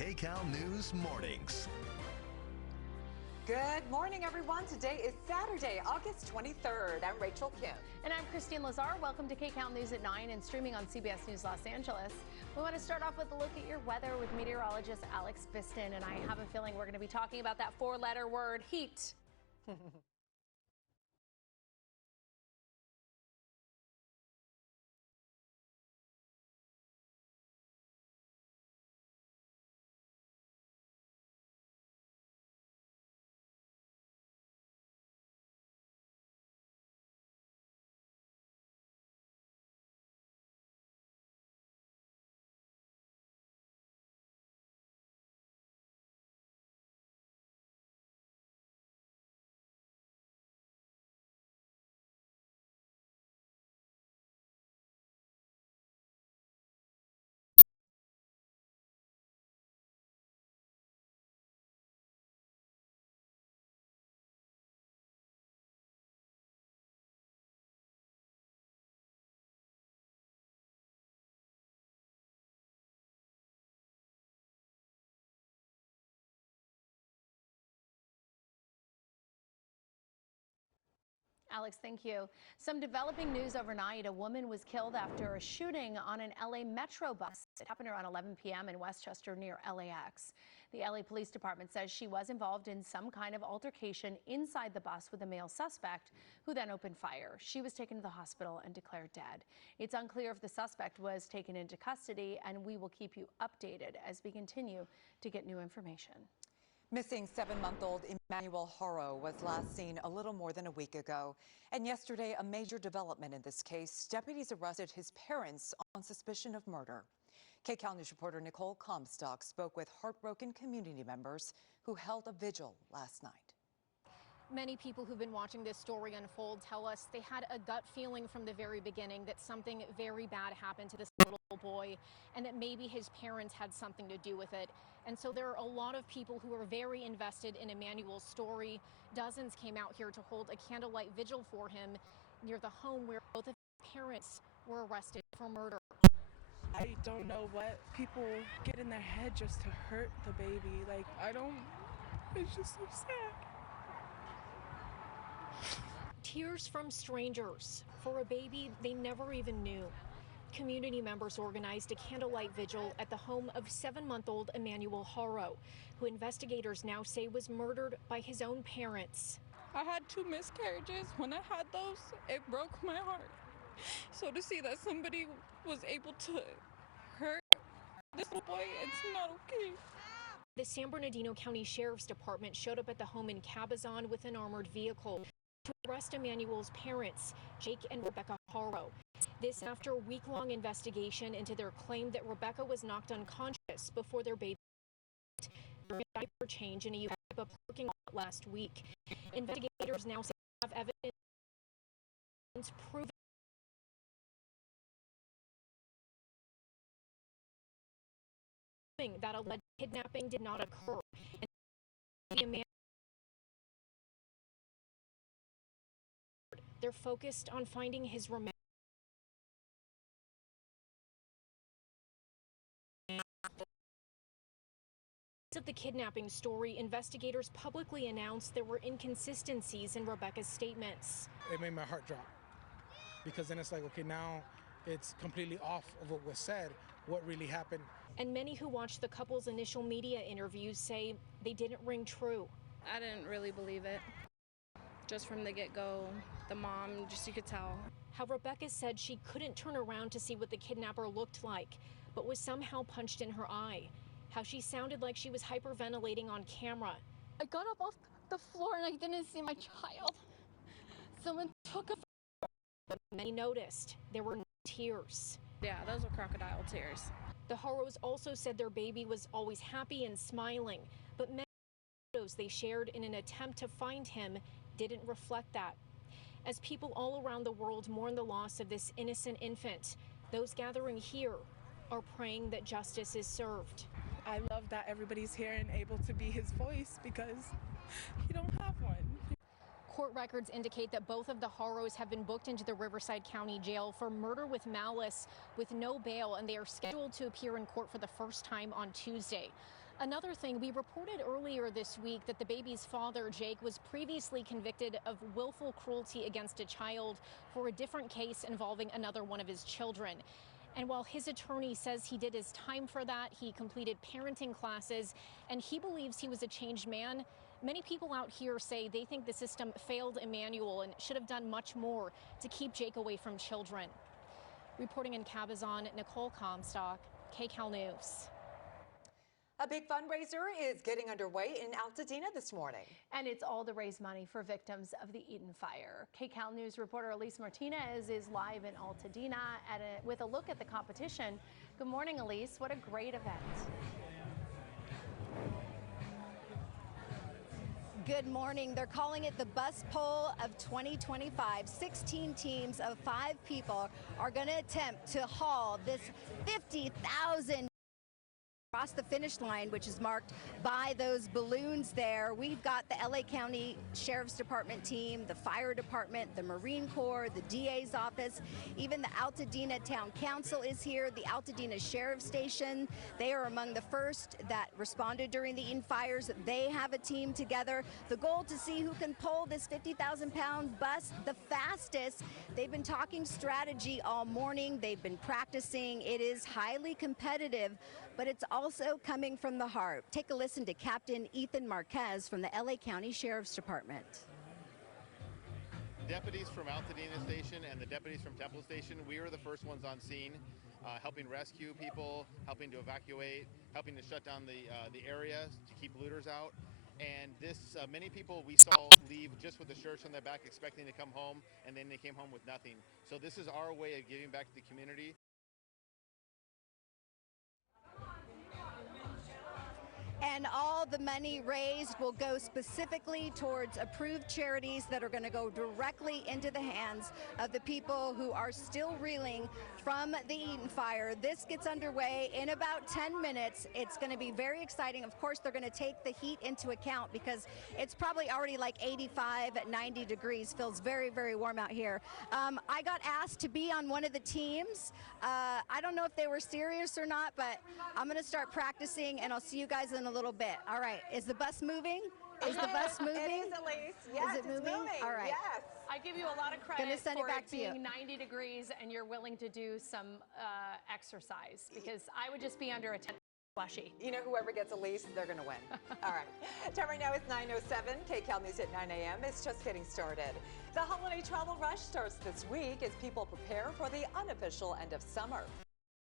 Kcal News Mornings. Good morning, everyone. Today is Saturday, August 23rd. I'm Rachel Kim. And I'm Christine Lazar. Welcome to Kcal News at 9 and streaming on CBS News Los Angeles. We want to start off with a look at your weather with meteorologist Alex Biston. And I have a feeling we're going to be talking about that four-letter word, heat. Alex, thank you. Some developing news overnight. A woman was killed after a shooting on an LA Metro bus. It happened around 11 p.m. in Westchester near LAX. The LA Police Department says she was involved in some kind of altercation inside the bus with a male suspect who then opened fire. She was taken to the hospital and declared dead. It's unclear if the suspect was taken into custody, and we will keep you updated as we continue to get new information. Missing 7-month-old Emmanuel Horo was last seen a little more than a week ago. And yesterday, a major development in this case. Deputies arrested his parents on suspicion of murder. Kcal News reporter Nicole Comstock spoke with heartbroken community members who held a vigil last night. Many people who've been watching this story unfold tell us they had a gut feeling from the very beginning that something very bad happened to this little boy and that maybe his parents had something to do with it. And so there are a lot of people who are very invested in Emmanuel's story. Dozens came out here to hold a candlelight vigil for him near the home where both of his parents were arrested for murder. I don't know what people get in their head just to hurt the baby. It's just so sad. Tears from strangers for a baby they never even knew. Community members organized a candlelight vigil at the home of 7-month-old Emmanuel Horo, who investigators now say was murdered by his own parents. I had 2 miscarriages. When I had those, it broke my heart. So to see that somebody was able to hurt this little boy, it's not okay. The San Bernardino County Sheriff's Department showed up at the home in Cabazon with an armored vehicle to arrest Emmanuel's parents, Jake and Rebecca Horo. This after a week-long investigation into their claim that Rebecca was knocked unconscious before their baby during a diaper change in a parking lot last week. Investigators now say they have evidence proving that alleged kidnapping did not occur. And they're focused on finding his remains. Of the kidnapping story, investigators publicly announced there were inconsistencies in Rebecca's statements. It made my heart drop because then it's like, okay, now it's completely off of what was said, what really happened. And many who watched the couple's initial media interviews say they didn't ring true. I didn't really believe it. Just from the get-go, the mom, you could tell. How Rebecca said she couldn't turn around to see what the kidnapper looked like, but was somehow punched in her eye. How she sounded like she was hyperventilating on camera. I got up off the floor and I didn't see my child. Someone took a... Many noticed there were no tears. Yeah, those were crocodile tears. The Horos also said their baby was always happy and smiling, but many photos they shared in an attempt to find him didn't reflect that. As people all around the world mourn the loss of this innocent infant, those gathering here are praying that justice is served. I love that everybody's here and able to be his voice because he don't have one. Court records indicate that both of the Horos have been booked into the Riverside County Jail for murder with malice with no bail, and they are scheduled to appear in court for the first time on Tuesday. Another thing, we reported earlier this week that the baby's father, Jake, was previously convicted of willful cruelty against a child for a different case involving another one of his children. And while his attorney says he did his time for that, he completed parenting classes, and he believes he was a changed man, many people out here say they think the system failed Emmanuel and should have done much more to keep Jake away from children. Reporting in Cabazon, Nicole Comstock, Kcal News. A big fundraiser is getting underway in Altadena this morning. And it's all to raise money for victims of the Eden fire. Kcal News reporter Elise Martinez is live in Altadena with a look at the competition. Good morning, Elise. What a great event. Good morning. They're calling it the Bus Poll of 2025. 16 teams of 5 people are going to attempt to haul this 50,000 across the finish line, which is marked by those balloons there. We've got the LA County Sheriff's Department team, the Fire Department, the Marine Corps, the DA's office, even the Altadena Town Council is here, the Altadena Sheriff's Station. They are among the first that responded during the Eden fires. They have a team together. The goal to see who can pull this 50,000-pound bus the fastest. They've been talking strategy all morning. They've been practicing. It is highly competitive, but it's also coming from the heart. Take a listen to Captain Ethan Marquez from the LA County Sheriff's Department. Deputies from Altadena Station and the deputies from Temple Station, we were the first ones on scene, helping rescue people, helping to evacuate, helping to shut down the area to keep looters out. And many people we saw leave just with the shirts on their back expecting to come home, and then they came home with nothing. So this is our way of giving back to the community. And all the money raised will go specifically towards approved charities that are going to go directly into the hands of the people who are still reeling from the Eden fire. This gets underway in about 10 minutes. It's going to be very exciting. Of course, they're going to take the heat into account because it's probably already like 85, 90 degrees. Feels very, very warm out here. I got asked to be on one of the teams. I don't know if they were serious or not, but I'm going to start practicing, and I'll see you guys in a little bit. All right. Is the bus moving? Is the bus moving? It is, Elise. Yes, is it moving? All right. Yes. I give you a lot of credit Gonna send it for back it to you. being 90 degrees and you're willing to do some exercise, because I would just be under a tent slushy. You know, whoever gets Elise, they're going to win. All right. Time right now is 9:07. Kcal News at 9 a.m. It's just getting started. The holiday travel rush starts this week as people prepare for the unofficial end of summer.